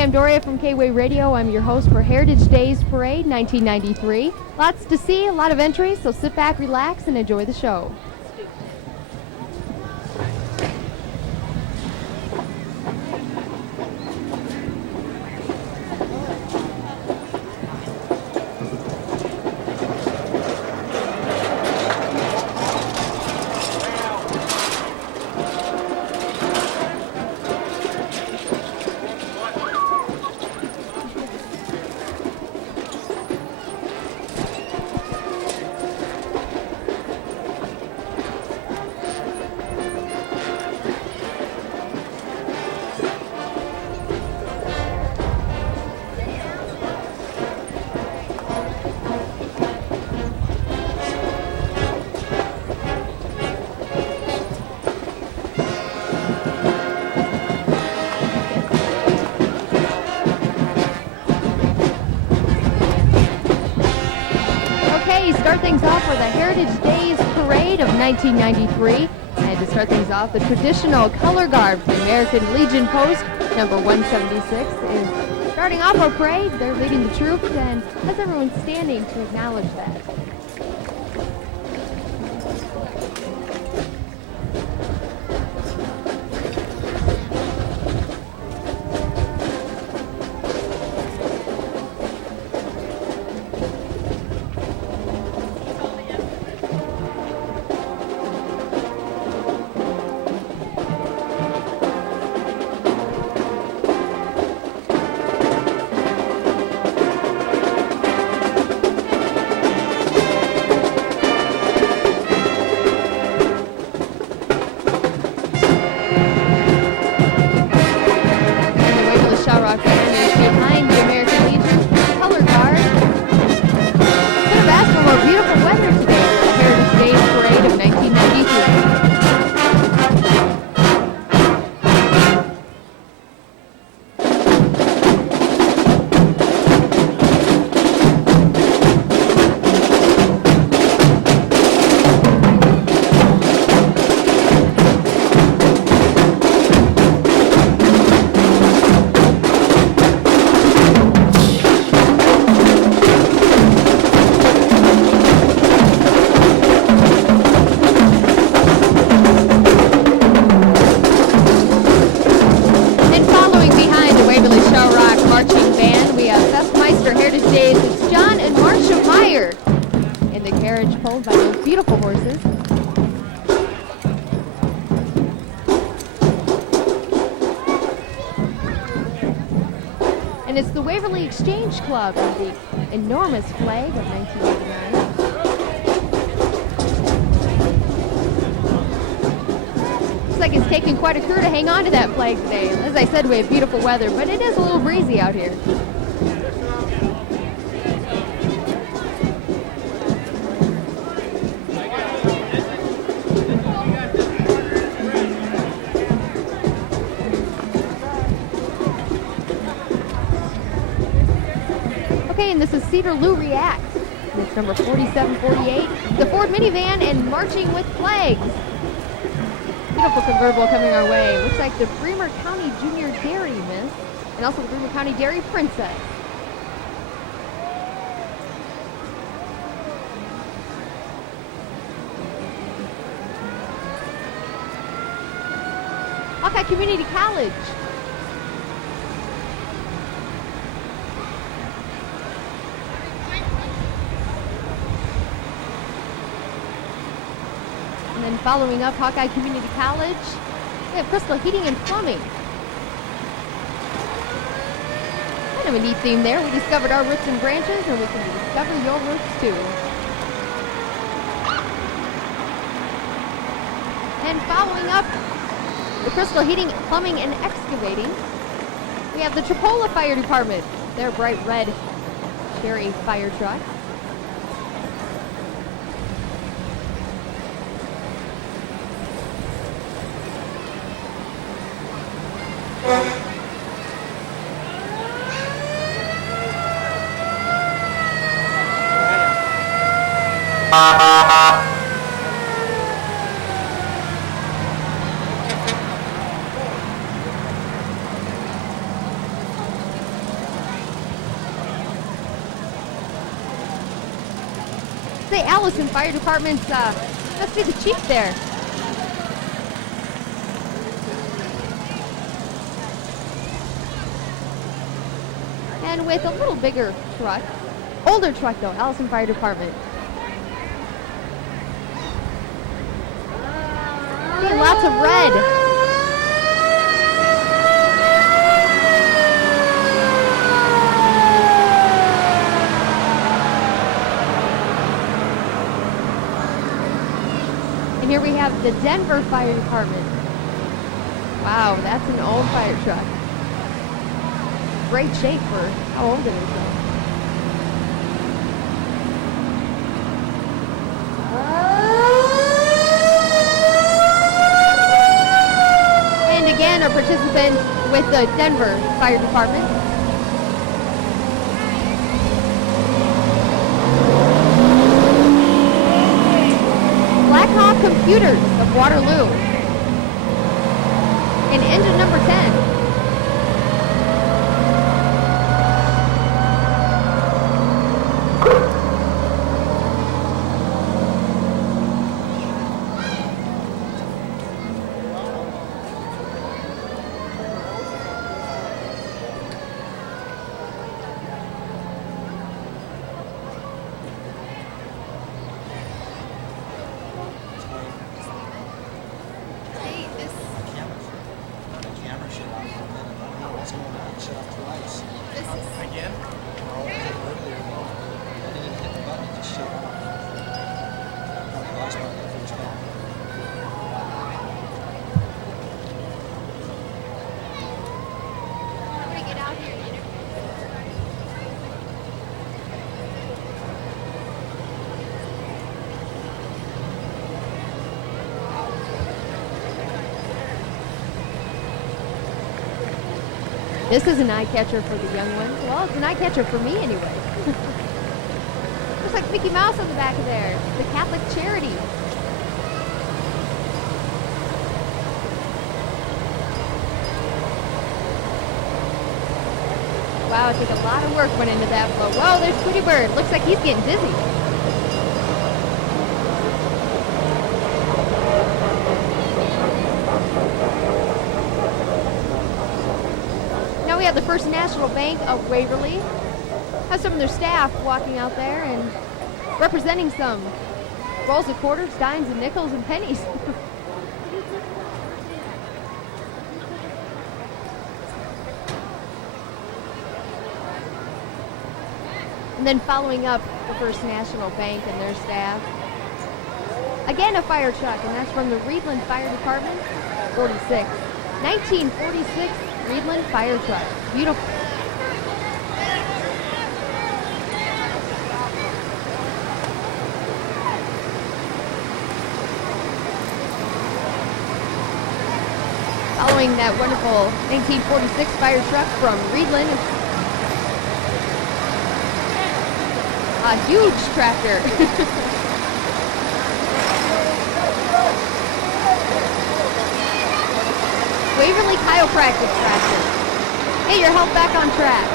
I'm Doria from K-Way Radio. I'm your host for Heritage Days Parade 1993. Lots to see, a lot of entries, so sit back, relax, and enjoy the show. Start things off for the Heritage Days Parade of 1993. And to start things off, the traditional color guard from American Legion Post number 176 is starting off our parade. They're leading the troops, and as everyone's standing to acknowledge that. And it's the Waverly Exchange Club and the enormous flag of 1989. Looks like it's taking quite a crew to hang on to that flag today. As I said, we have beautiful weather, but it is a little breezy out here. And this is Cedar Lou React. And it's number 4748, the Ford minivan and marching with flags. Beautiful convertible coming our way. Looks like the Bremer County Junior Dairy Miss, and also the Bremer County Dairy Princess. Hawkeye Community College. And then following up Hawkeye Community College, we have Crystal Heating and Plumbing. Kind of a neat theme there. We discovered our roots and branches, and we can discover your roots too. And following up the Crystal Heating, Plumbing, and Excavating, we have the Chipola Fire Department. Their bright red cherry fire truck. Allison Fire Department's, let's see the chief there. And with a little bigger truck, older truck though, Allison Fire Department. See, lots of red. And here we have the Denver Fire Department. Wow, that's an old fire truck. Great shape for how old it is though. And again, a participant with the Denver Fire Department. Blackhawk Computers of Waterloo. And engine number 10. This is an eye catcher for the young ones. Well, it's an eye catcher for me anyway. Looks like Mickey Mouse on the back of there. The Catholic Charity. Wow, I think a lot of work went into that float. Whoa, there's Tweety Bird. Looks like he's getting dizzy. We have the First National Bank of Waverly. Have some of their staff walking out there and representing some rolls of quarters, dimes, and nickels and pennies. And then following up the First National Bank and their staff. Again, a fire truck, and that's from the Reedland Fire Department, 46. 1946 Reedland Fire Truck. Beautiful. Following that wonderful 1946 fire truck from Reedland, a huge tractor. Waverly Chiropractic Tractor. Get your health back on track.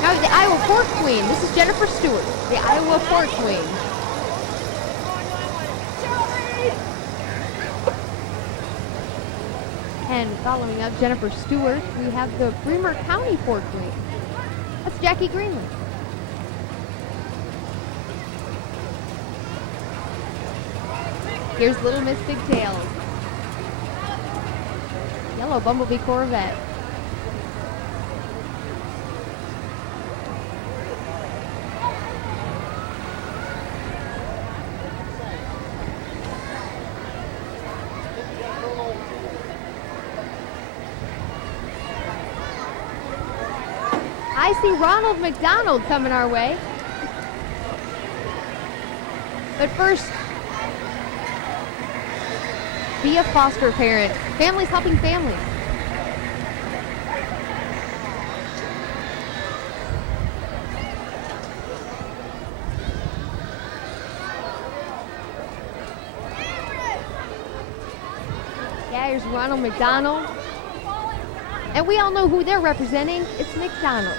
Now the Iowa Pork Queen. This is Jennifer Stewart, the Iowa Pork Queen. And following up Jennifer Stewart, we have the Bremer County Pork Queen. That's Jackie Greenland. Here's Little Miss Pigtails. Yellow Bumblebee Corvette. I see Ronald McDonald coming our way. But first, be a foster parent. Families helping families. Yeah, here's Ronald McDonald. And we all know who they're representing. It's McDonald's.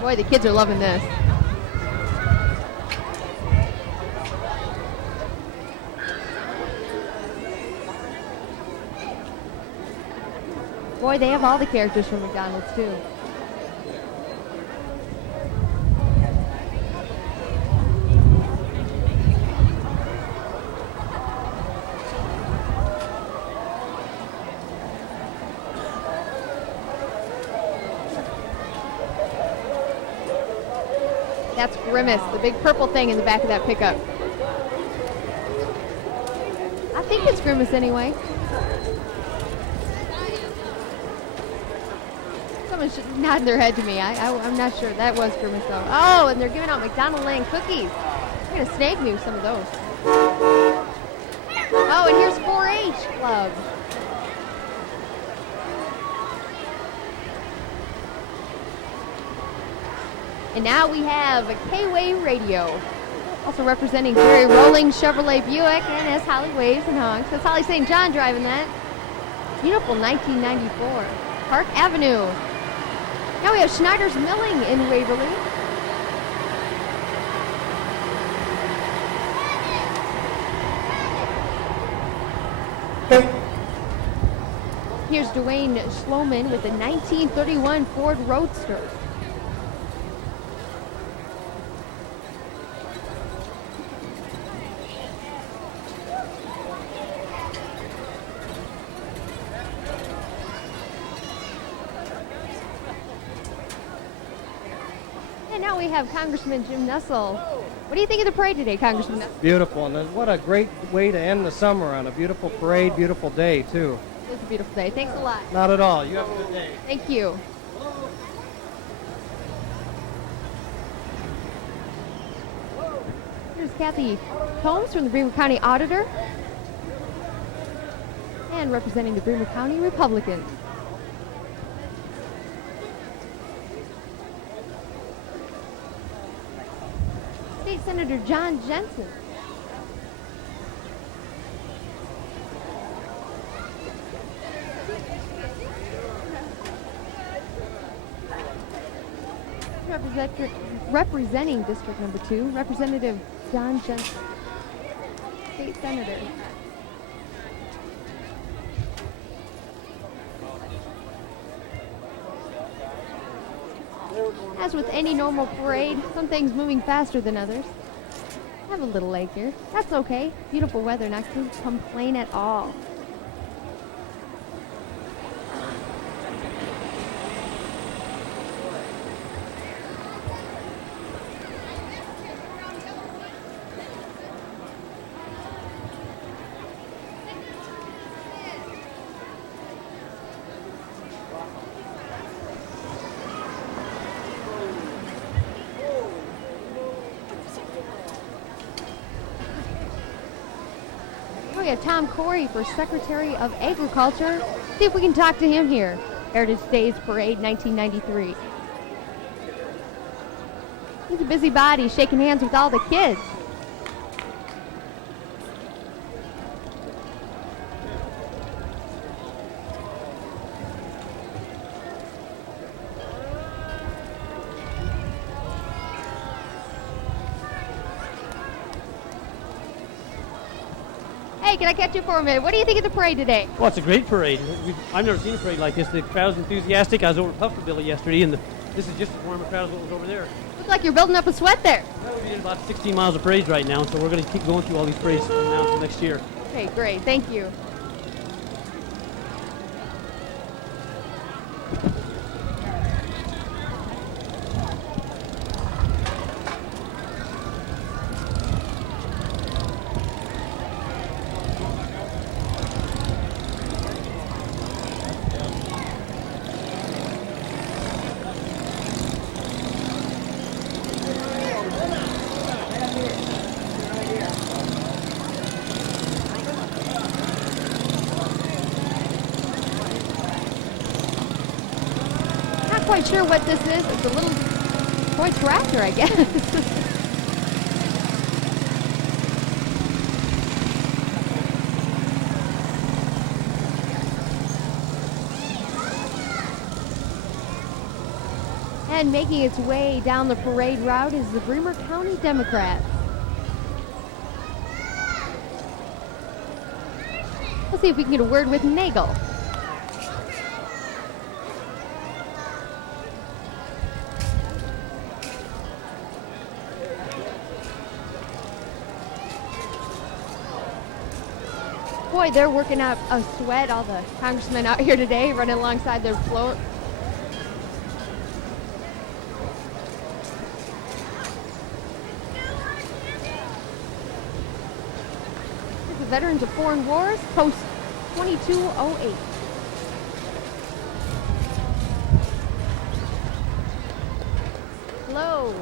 Boy, the kids are loving this. Boy, they have all the characters from McDonald's, too. That's Grimace, the big purple thing in the back of that pickup. I think it's Grimace anyway. Someone should nod their head to me. I'm not sure. That was Grimace though. Oh, and they're giving out McDonald Land cookies. We're gonna snag me some of those. Oh, and here's 4-H Club. And now we have a K-Way Radio. Also representing Jerry Rolling Chevrolet Buick, and as Holly waves and honks. That's Holly St. John driving that. Beautiful 1994. Park Avenue. Now we have Schneider's Milling in Waverly. Here's Dwayne Schloman with a 1931 Ford Roadster. And now we have Congressman Jim Nessel. What do you think of the parade today, Congressman Nessel? Beautiful, and what a great way to end the summer on a beautiful parade, beautiful day, too. It's a beautiful day. Thanks a lot. Not at all. You have a good day. Thank you. Here's Kathy Combs from the Bremer County Auditor. And representing the Bremer County Republicans. State Senator John Jensen. Representing District Number 2, Representative John Jensen, State Senator. As with any normal parade, some things moving faster than others. I have a little lag here. That's okay. Beautiful weather, not to complain at all. We have Tom Corey for Secretary of Agriculture. See if we can talk to him here. Heritage Days Parade 1993. He's a busybody shaking hands with all the kids. Hey, can I catch you for a minute? What do you think of the parade today? Well, it's a great parade. I've never seen a parade like this. The crowd's enthusiastic. I was over at Pufferbilly yesterday, and this is just as warm a crowd as what was over there. Looks like you're building up a sweat there. Well, we're doing about 16 miles of parades right now, so we're going to keep going through all these parades from now until next year. Okay, great. Thank you. Quite sure what this is. It's a little toy tractor, I guess. And making its way down the parade route is the Bremer County Democrats. Let's see if we can get a word with Nagel. Boy, they're working up a sweat, all the congressmen out here today running alongside their float. This is the Veterans of Foreign Wars, Post 2208. Hello.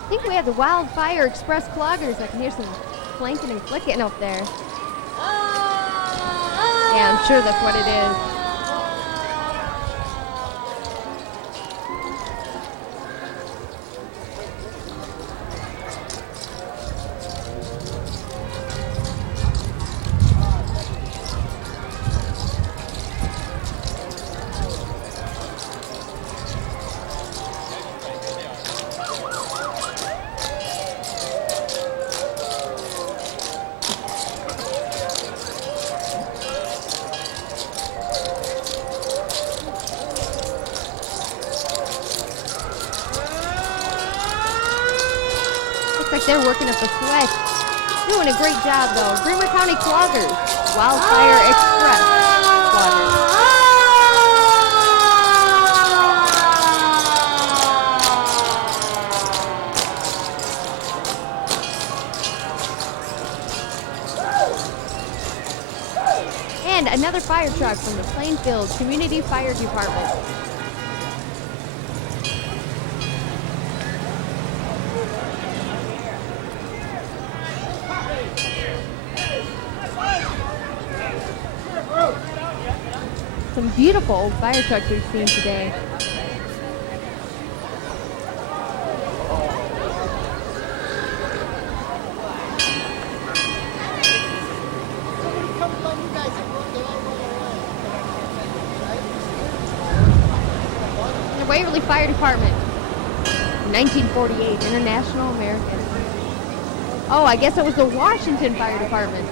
I think we have the Wildfire Express cloggers. I can hear some clanking and clicking up there. Yeah, I'm sure that's what it is. Looks like they're working up a sweat. Doing a great job, though. Bremer County Cloggers, Wildfire Express Cloggers. And another fire truck from the Plainfield Community Fire Department. Some beautiful old fire trucks we've seen today. The Waverly Fire Department, 1948, International American. Oh, I guess it was the Washington Fire Department.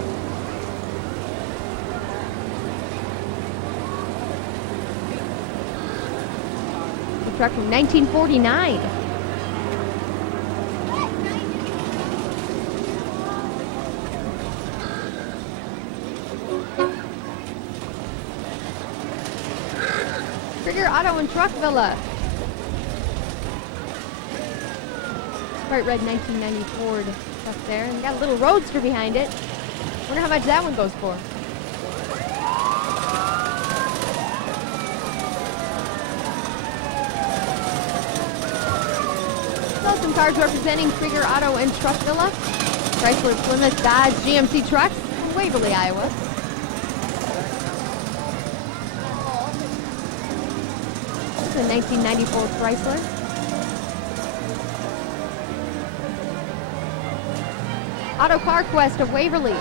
Truck from 1949. Trigger Auto and Truck Villa. Bright red 1990 Ford truck there, and got a little roadster behind it. Wonder how much that one goes for. Some cars representing Krieger Auto and Truck Villa, Chrysler, Plymouth, Dodge, GMC trucks from Waverly, Iowa. This is a 1994 Chrysler. Auto Car Quest of Waverly.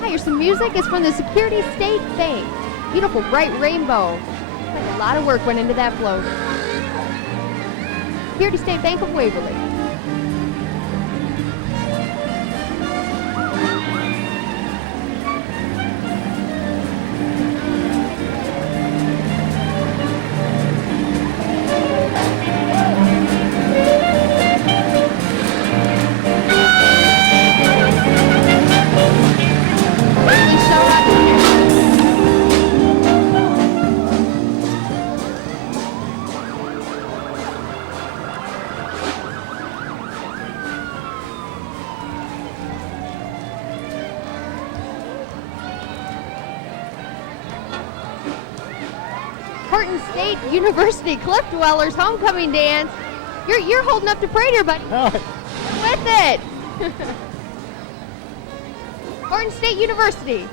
Hi, here's some music. It's from the Security State Bank. Beautiful bright rainbow. Like a lot of work went into that float. Security State Bank of Waverly. State University Cliff Dwellers Homecoming Dance. You're holding up the parade here, buddy. With it. Oregon State University.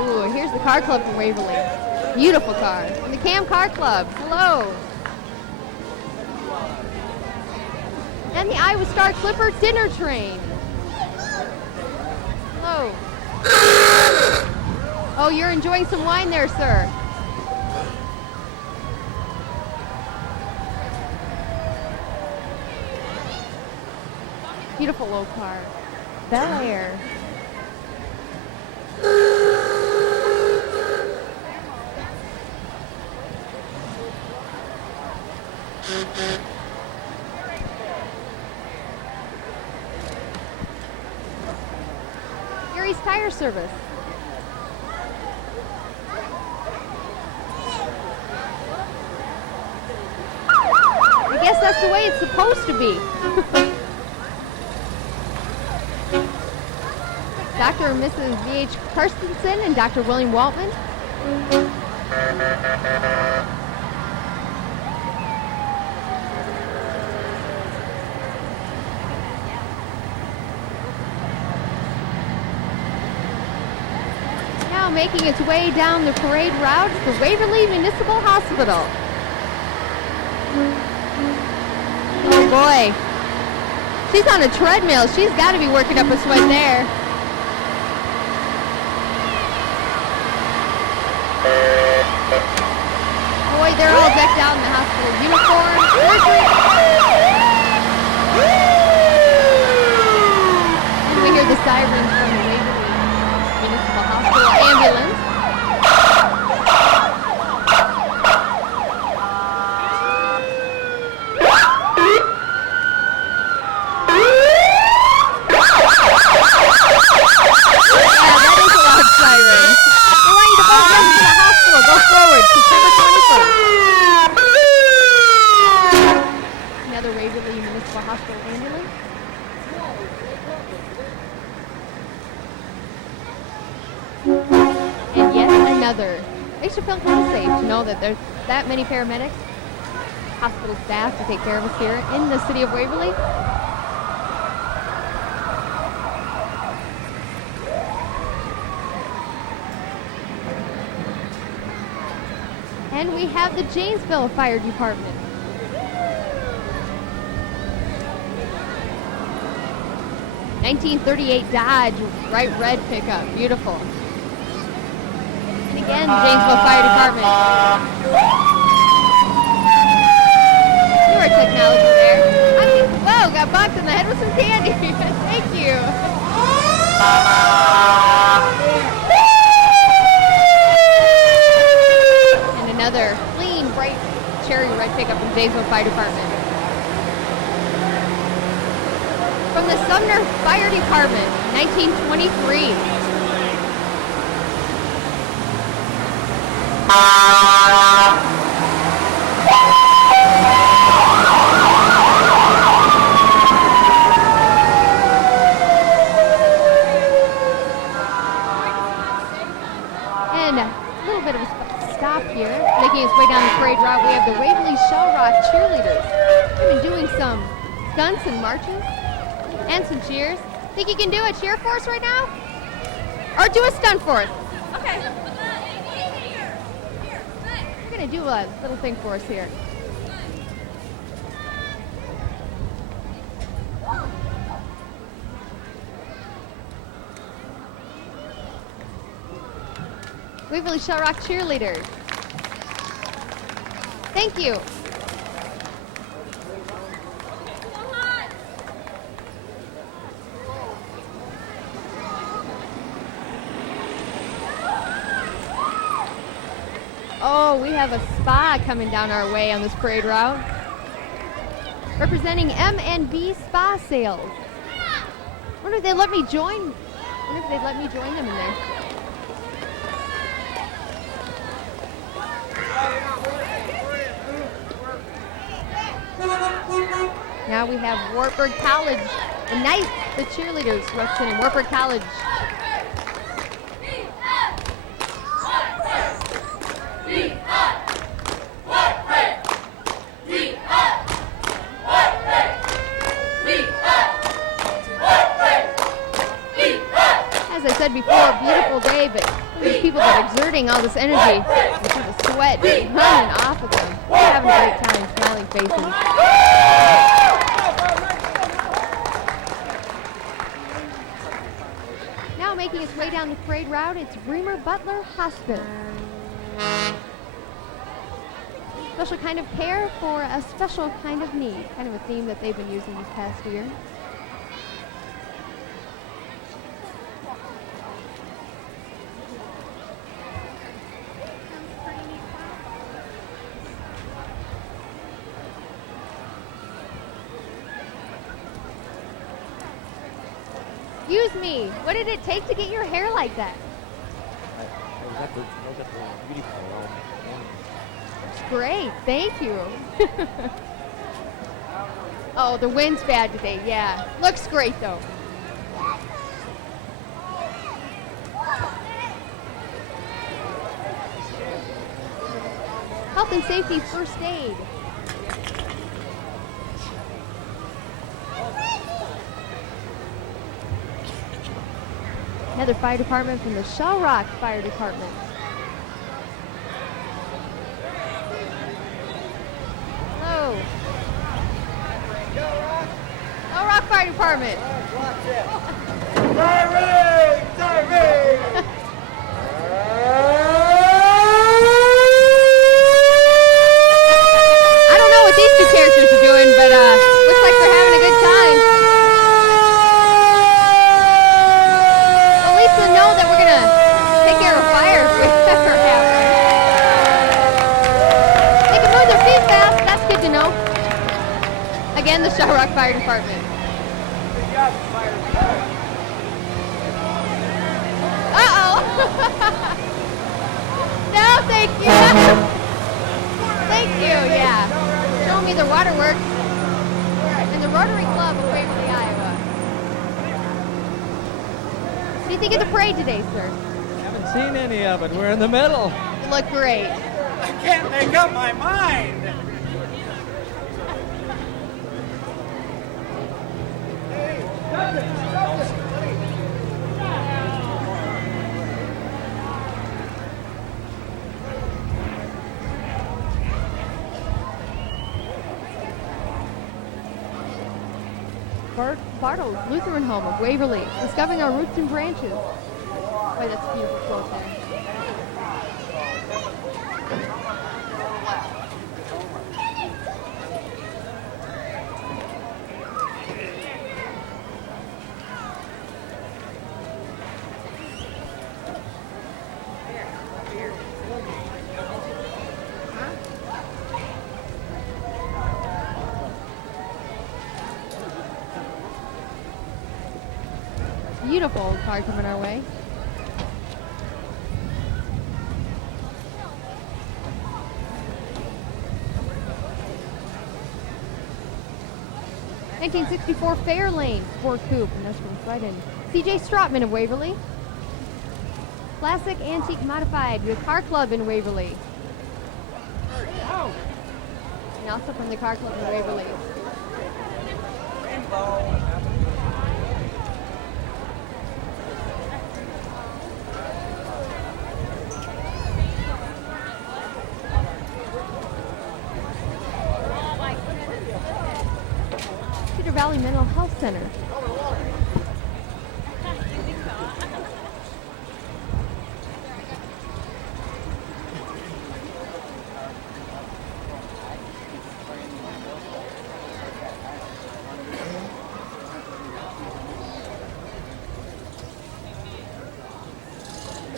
Ooh, here's the car club from Waverly. Beautiful car. And the Cam Car Club. Hello. And the Iowa Star Clipper dinner train. Hello. Oh, you're enjoying some wine there, sir. Beautiful old car. Bel Air. Gary's Tire Service. I guess that's the way it's supposed to be. Dr. and Mrs. V.H. Karstensen and Dr. William Waltman. Now making its way down the parade route is the Waverly Municipal Hospital. Oh boy. She's on a treadmill. She's got to be working up a sweat there. Boy, they're all decked out in the hospital uniform. And we hear the sirens from the Waverly Municipal Hospital ambulance. Yeah, that is a loud siren. They want you to vote yes to the hospital. Go forward, September 21st. Another Waverly Municipal Hospital ambulance. And yet another. Makes you feel kind of safe to know that there's that many paramedics, hospital staff to take care of us here in the city of Waverly. And we have the Janesville Fire Department. '38 Dodge, bright red pickup, beautiful. And again, Janesville Fire Department. Newer technology there. Whoa, got boxed in the head with some candy. Thank you. Another clean, bright cherry red pickup from Janesville Fire Department. From the Sumner Fire Department, 1923. And a little bit of a stop here. Making its way down the parade route, we have the Waverly Shell Rock cheerleaders. They've been doing some stunts and marches and some cheers. Think you can do a cheer for us right now? Or do a stunt for us? Okay. We're going to do a little thing for us here. Waverly Shell Rock cheerleaders. Thank you. Oh, we have a spa coming down our way on this parade route. Representing M&B Spa Sales. Wonder if they'd let me join. Wonder if they'd let me join them in there. Now we have Wartburg College. And nice, the cheerleaders representing Wartburg College. people that are exerting all this energy. You see the sweat running off of them. They're having a great time, smiling faces. Now making its way down the parade route, it's Bremer Butler Hospice. Special kind of care for a special kind of need. Kind of a theme that they've been using this past year. Excuse me, what did it take to get your hair like that? I was at the beauty parlor all morning. Great, thank you. Oh, the wind's bad today, yeah. Looks great though. Health and safety first aid. Another fire department from the Shell Rock Fire Department. Hello. Shell Rock Fire Department. I don't know what these two characters are doing, but looks like they're having a good time. At least we know that we're gonna take care of fire if we ever have one. They can move their feet fast. That's good to know. Again, the Shell Rock Fire Department. Uh-oh. No, thank you. Thank you, yeah. Show me the waterworks and the Rotary Club of Waverly, Iowa. What do you think of the parade today, sir? Haven't seen any of it. We're in the middle. You look great. I can't make up my mind. Bartles Lutheran Home of Waverly, discovering our roots and branches. Boy, that's a beautiful quote there. Beautiful old car coming our way. (1964) Fair Lane Ford Coupe, and that's from right in. C.J. Strautman of Waverly. Classic Antique Modified with Car Club in Waverly. And also from the Car Club in Waverly. Cedar Valley Mental Health Center.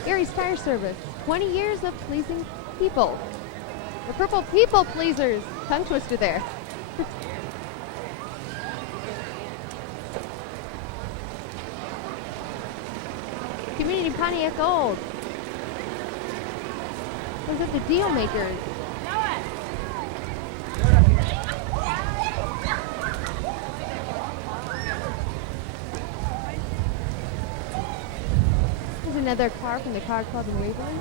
Gary's Tire Service, 20 years of pleasing people. The Purple People Pleasers. Tongue twister there. Community Pontiac Gold. Those are the deal makers. There's another car from the Car Club in Waverly.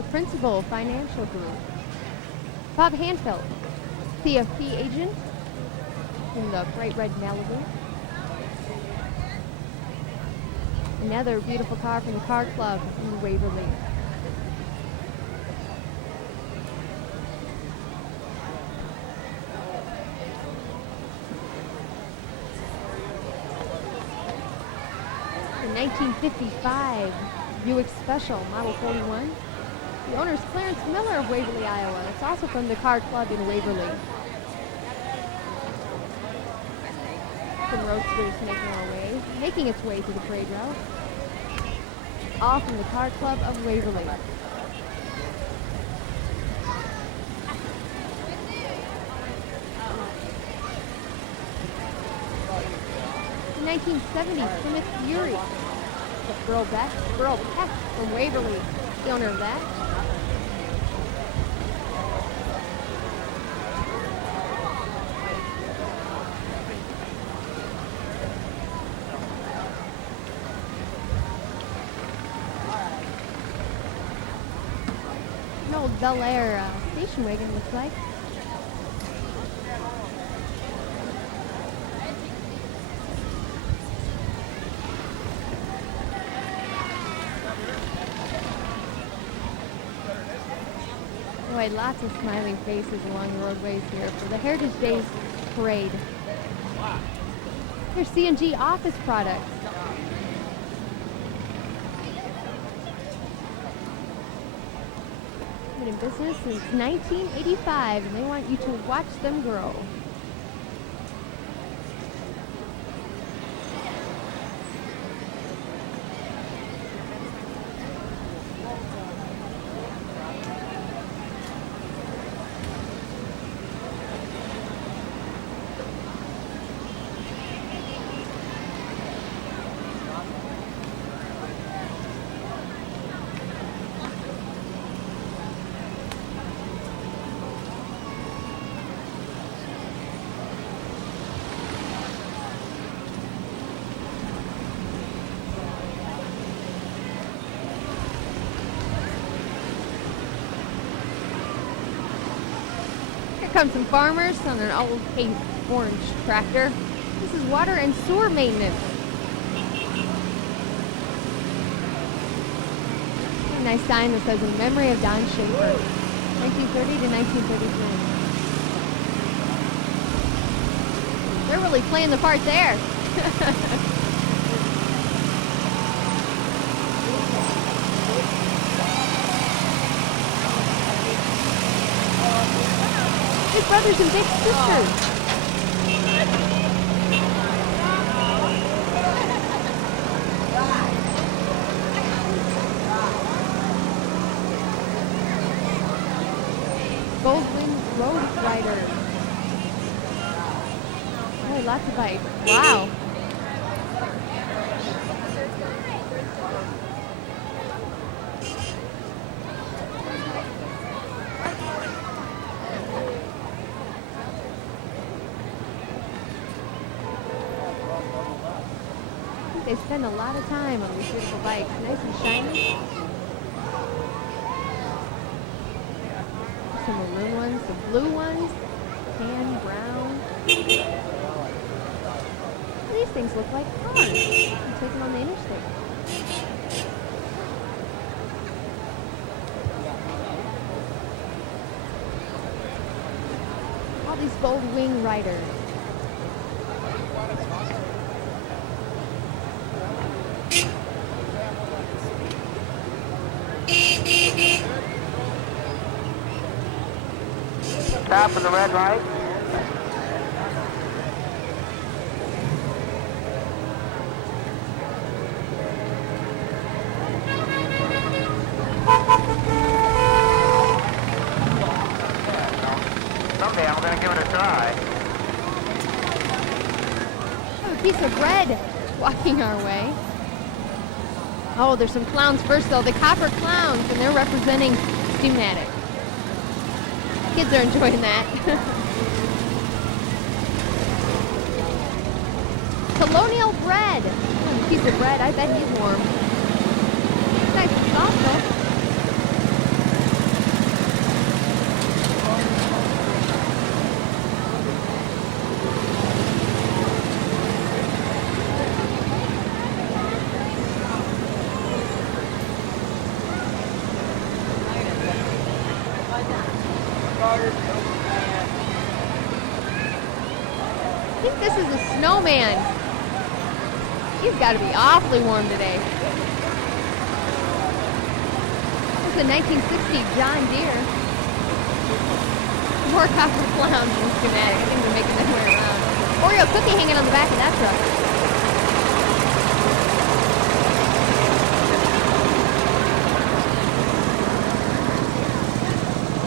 the Principal Financial Group. Bob Hanfeld, CFP agent in the bright red Malibu. Another beautiful car from the Car Club in Waverly. The 1955 Buick Special Model 41. The owner is Clarence Miller of Waverly, Iowa. It's also from the Car Club in Waverly. Some roadsters making its way to the parade route. All from the Car Club of Waverly. The 1970 Plymouth Fury. Burl Peck from Waverly, the owner of that. An old Bel Air station wagon, looks like. Boy, lots of smiling faces along the roadways here for the Heritage Days Parade. Here's C&G Office Products. Been in business since 1985, and they want you to watch them grow. Come some farmers on an old pink orange tractor. This is water and sewer maintenance. A nice sign that says in memory of Don Schaefer, 1930 to 1933. They're really playing the part there. His brothers and big sisters. Goldwyn Road Rider. Oh, lots of bikes. Wow. They spend a lot of time on these beautiful bikes. Nice and shiny. Some maroon ones, some blue ones, tan, brown. These things look like cars. You take them on the interstate. All these gold wing riders. Stop at the red light. Someday I'm going to give it a try. Oh, a piece of bread walking our way. Oh, there's some clowns first, though. The copper clowns, and they're representing Steamatic. Kids are enjoying that. Colonial bread. Oh, a piece of bread. I bet he's warm. It's nice and soft, though. I think this is a snowman. He's got to be awfully warm today. This is a 1960 John Deere. More copper clowns than schematic. I think they're making their way around. Oreo cookie hanging on the back of that truck.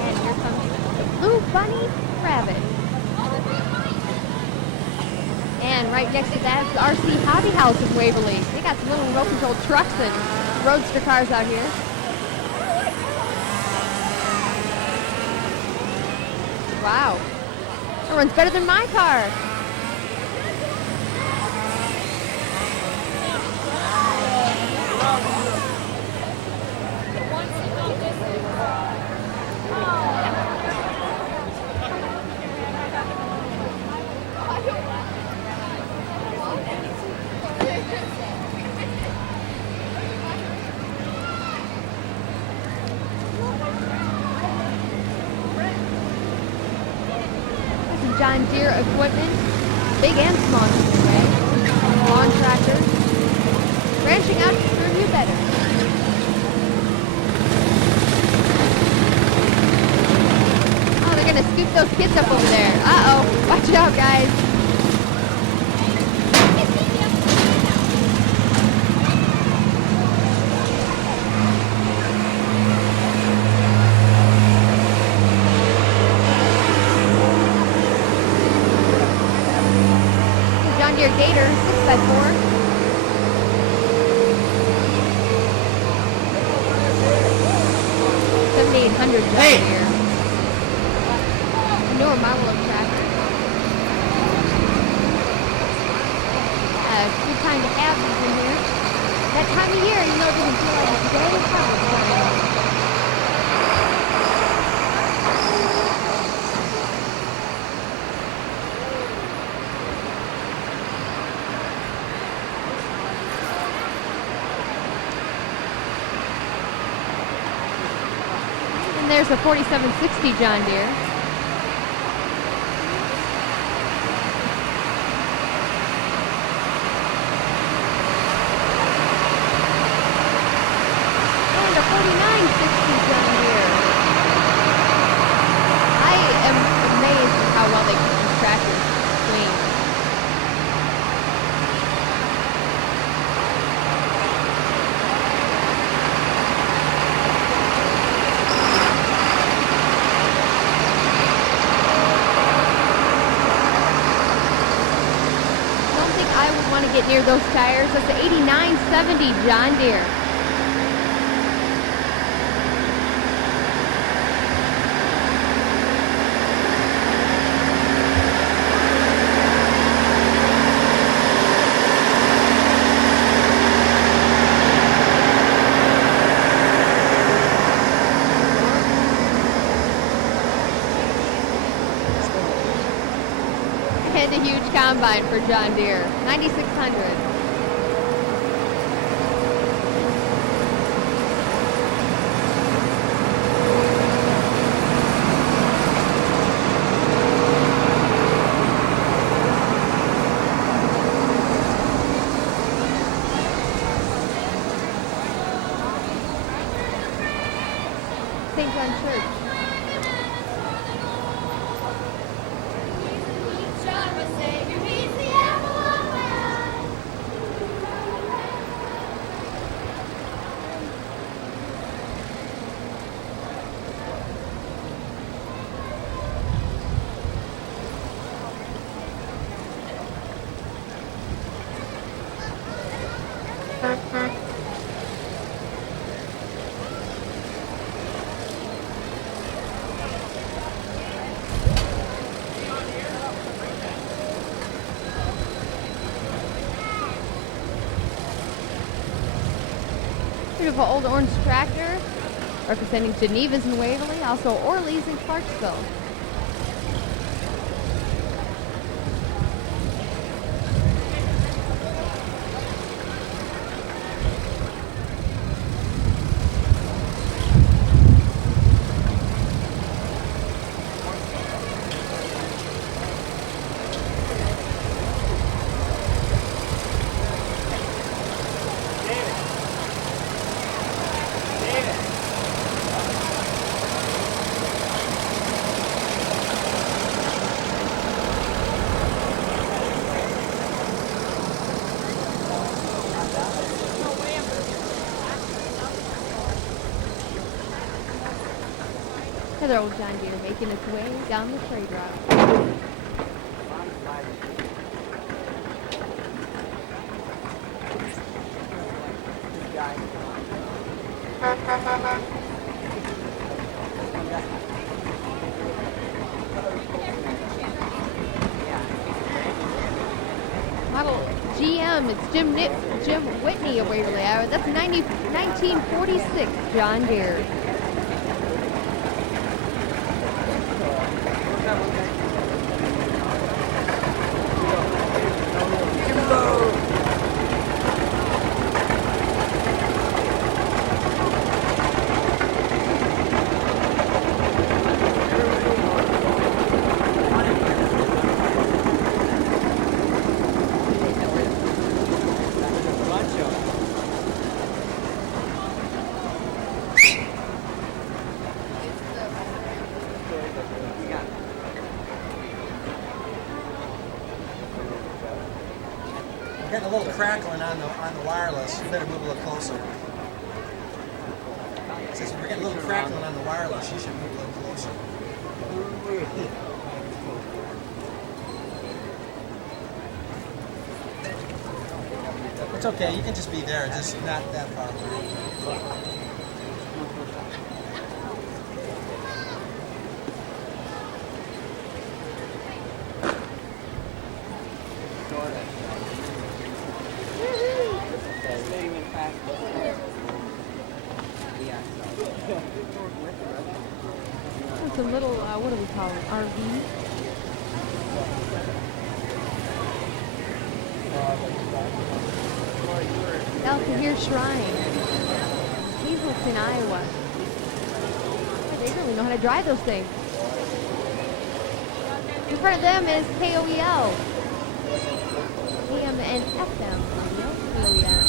And here comes the Blue Bunny Rabbit. And right next to that is the RC Hobby House in Waverly. They got some little remote-controlled trucks and roadster cars out here. Wow. That runs better than my car. John Deere equipment, big and small today. Lawn tractors, branching out to serve you better. Oh, they're gonna scoop those kids up over there. Uh-oh, watch out, guys. Your Gator 6x4. 7800 John Deere. Newer model of tractor. Good time to have these in here. That time of year, you know, it doesn't feel like it's day harvest. There's a 4760 John Deere. And a 4960 John Deere. I am amazed at how well they keep these tractors clean. Get near those tires. That's the 8970 John Deere. And a huge combine for John Deere, 9600. St. John Church. Beautiful old orange tractor representing Geneva's and Waverly, also Orleans and Clarksville. Another old John Deere making its way down the trade route. Model GM, it's Jim Whitney of Waverly, Iowa. That's 1946 John Deere. Getting a little crackling on the wireless. You better move a little closer. Since we're getting a little crackling on the wireless, you should move a little closer. It's okay. You can just be there, just not that far away. It's a little, what do we call it, RV? Alcahir Shrine, Hazelton, Iowa. They really know how to drive those things. In front of them is KOEL. AM and FM radio, KOEL.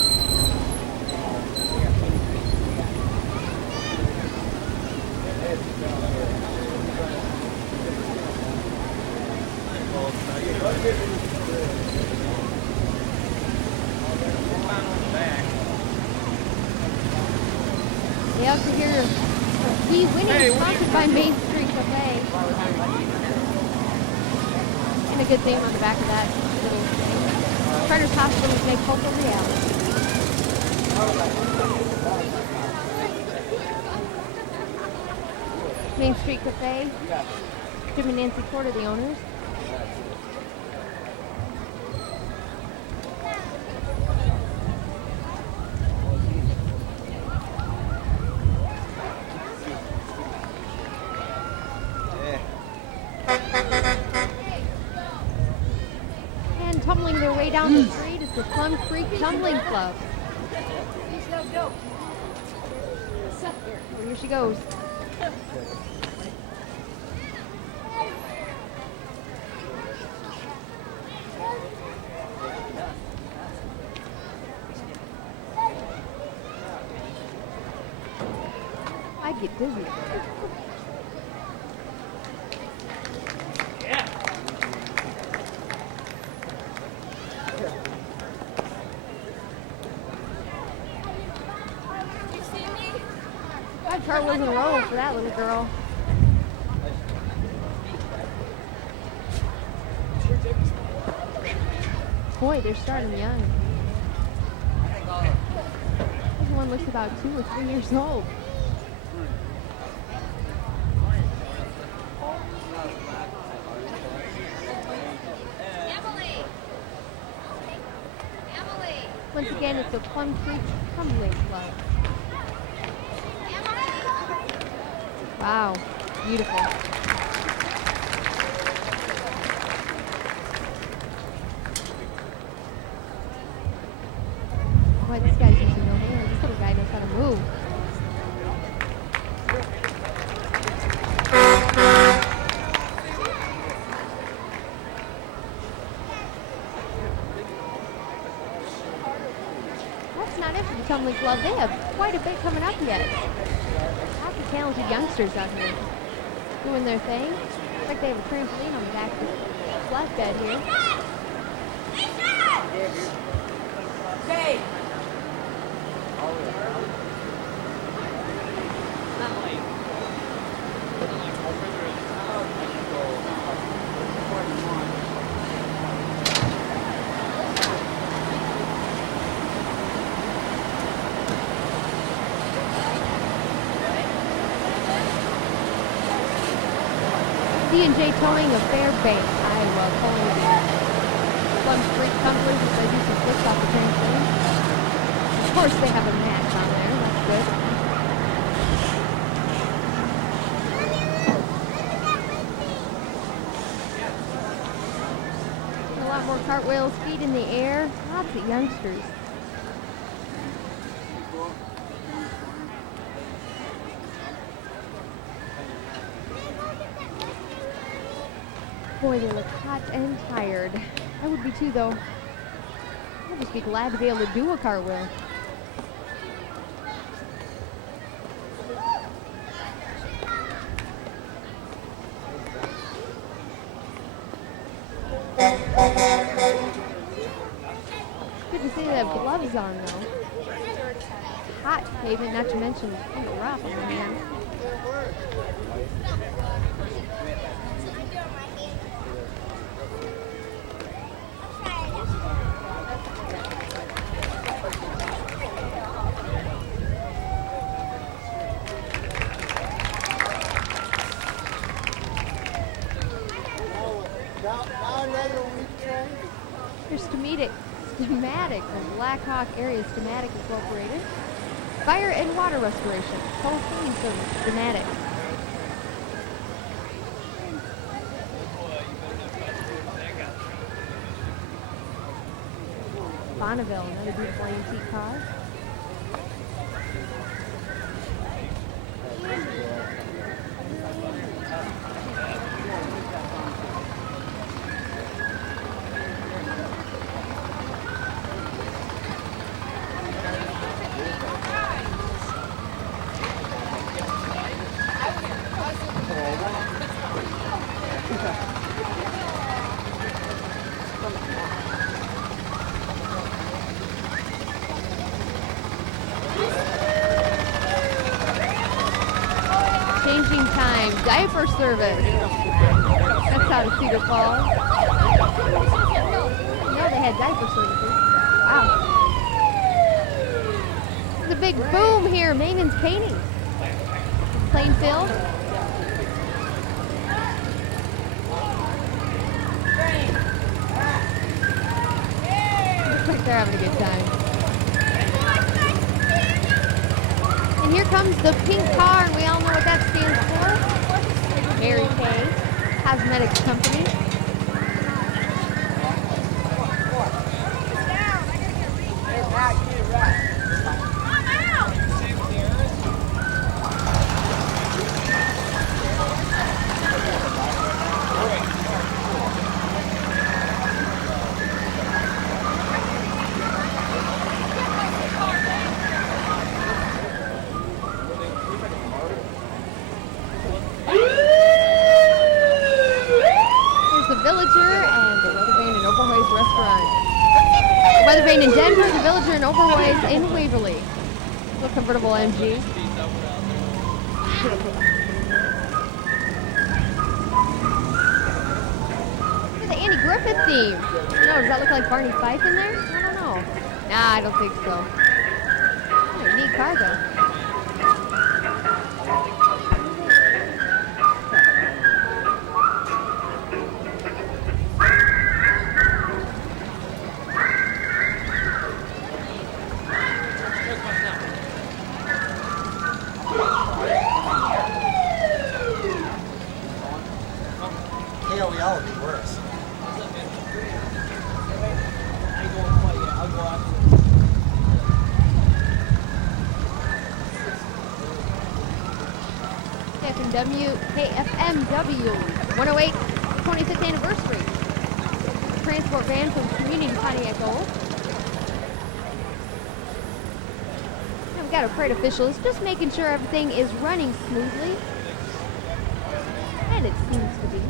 The Alcahir Key winning, sponsored by Main Street Cafe. And a good name on the back of that little thing. Charters Hospitals make hope a reality. Main Street Cafe. Jim and Nancy Porter, the owners. And tumbling their way down the street is the Plum Creek Tumbling Club. Oh, here she goes. I get dizzy. That car wasn't rolling for that little girl. Boy, they're starting young. This one looks about 2 or 3 years old. Once again, it's the Plum Creek Tumbling Club. Wow, beautiful. Boy, this guy's using no hands. This little guy knows how to move. That's not it for the Tumbling Club. They have quite a bit coming up yet. Lots of talented youngsters out here doing their thing. Looks like they have a trampoline on the back of the flatbed here. D&J Towing of Fairbanks, Iowa, calling the Plum Street Tumblers as they do some flips off the trampoline. Of course, they have a match on there. That's good. A lot more cartwheels, feet in the air. Lots of youngsters. Boy, they look hot and tired. I would be too, though. I'd just be glad to be able to do a cartwheel. Good to see they have gloves on, though. Hot pavement, not to mention kind of rough on the hands. Here's schematic from Black Hawk Area Schematic Incorporated. Fire and water restoration. Total cleaning service. Schematic. Bonneville, another beautiful antique car. Changing time, diaper service. That's out of Cedar Falls. Yeah, they had diaper services. Wow. There's a big boom here, Mayman's Painting. Plainfield. Looks like they're having a good time. And here comes the pink car, and we all know what that stands for. Mary Kay Cosmetics Company. Weathervane in Denver, the Villager in Overways in Waverly. Little convertible MG. Look at the Andy Griffith theme. No, does that look like Barney Fife in there? I don't know. Nah, I don't think so. Oh, neat car though. KOEL would be worse. KFMW 108 25th anniversary. Transport van from Community Pontiac Gold. And we've got our parade officials just making sure everything is running smoothly. And it seems to be.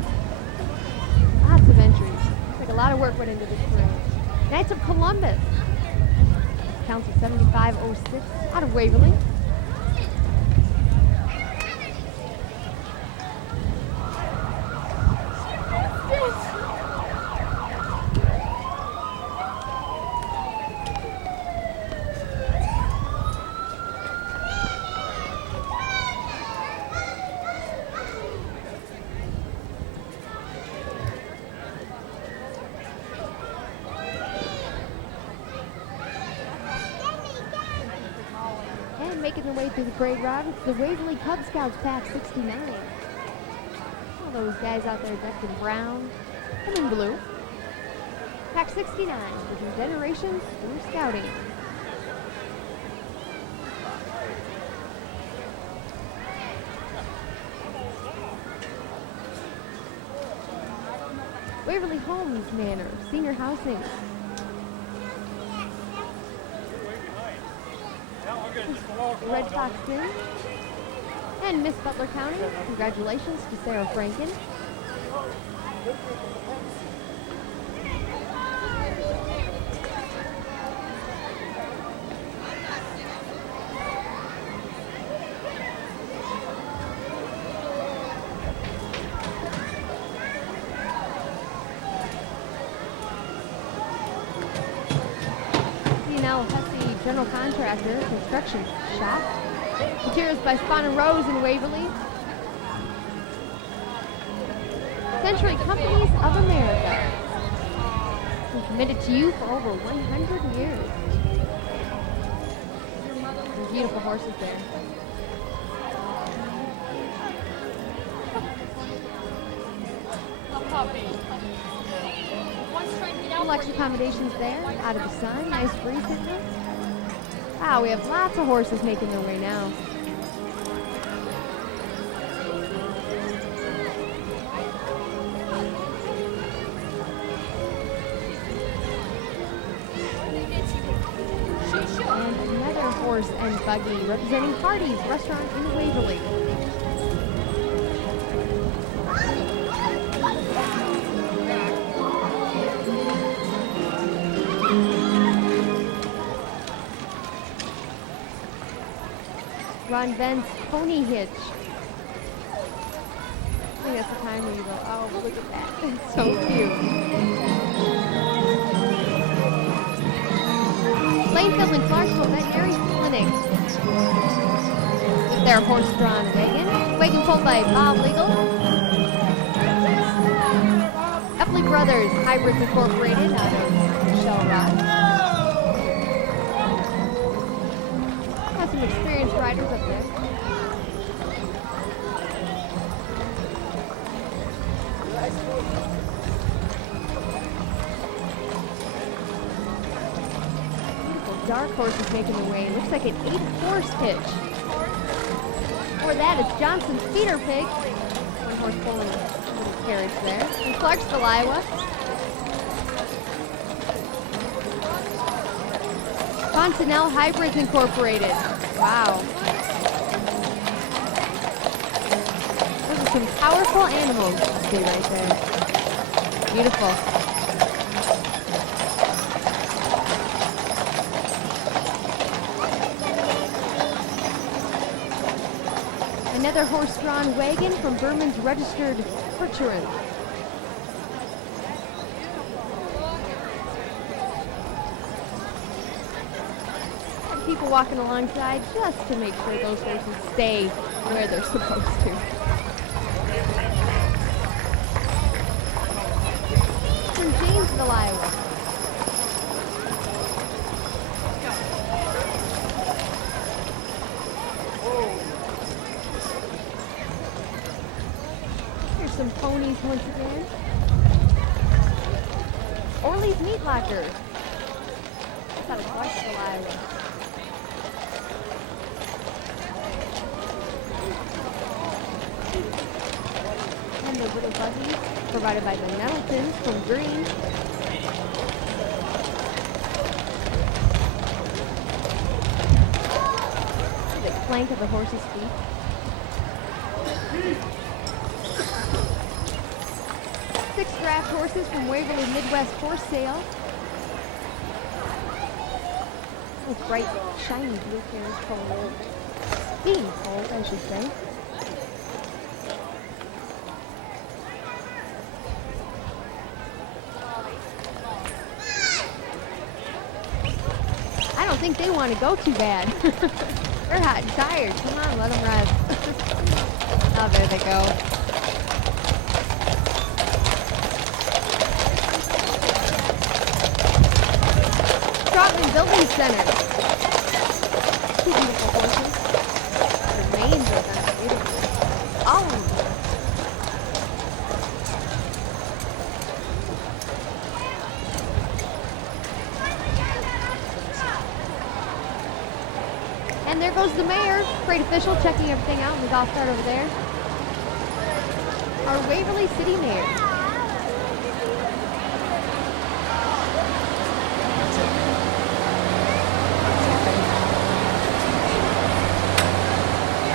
Lots of entries. Looks like a lot of work went into this parade. Knights of Columbus. Council 7506 out of Waverly. making their way through the parade route. It's the Waverly Cub Scouts Pack 69. All those guys out there decked in brown and in blue. Pack 69, bridging generations through scouting. Waverly Homes Manor, senior housing. Red Fox Inn. And Miss Butler County, congratulations to Sarah Franken. Hussey General Contractor, Construction Shop. Materials by Spahn and Rose in Waverly. Century Companies of America. Been committed to you for over 100 years. Some beautiful horses there. Deluxe accommodations there, out of the sun, nice breeze hitting us. Wow, we have lots of horses making their way now. And another horse and buggy representing Hardee's Restaurant in Waverly. Ron Ben's Pony Hitch. I think that's the time where you go, oh, look at that. It's so cute. Plainfield and Clarksville Veterinary Clinic. With their horse-drawn wagon. Wagon pulled by Bob Legal. Epley Brothers Hybrids Incorporated out of Shell Rock. Some experienced riders up there. Beautiful dark horses making their way. Looks like an 8-horse hitch. Before that, it's Johnson's feeder pig. One horse pulling a little carriage there. In Clarksville, Iowa. Fontanelle Hybrids Incorporated. Wow. Those are some powerful animals you see right there. Beautiful. Another horse-drawn wagon from Berman's Registered Purchasers. People walking alongside just to make sure those horses stay where they're supposed to. From Janesville, Iowa. Here's some ponies once again. Orly's Meat Locker. That's out of Clarksville, Iowa. And the little buggies provided by the Nettletons from Green. The plank of the horse's feet. Six draft horses from Waverly Midwest Horse Sale. With bright, shiny blue hairs cold. Being cold, I should say. I don't think they want to go too bad. They're hot and tired. Come on, let them rest. Oh, there they go. Trotman Building Center. Two beautiful horses. The manes are done beautifully. All of them. And there goes the mayor, parade official, checking everything out in the golf cart over there. Our Waverly City Mayor.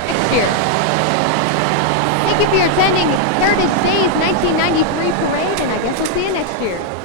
Next year. Thank you for your attending Heritage Days 1993 parade, and I guess we'll see you next year.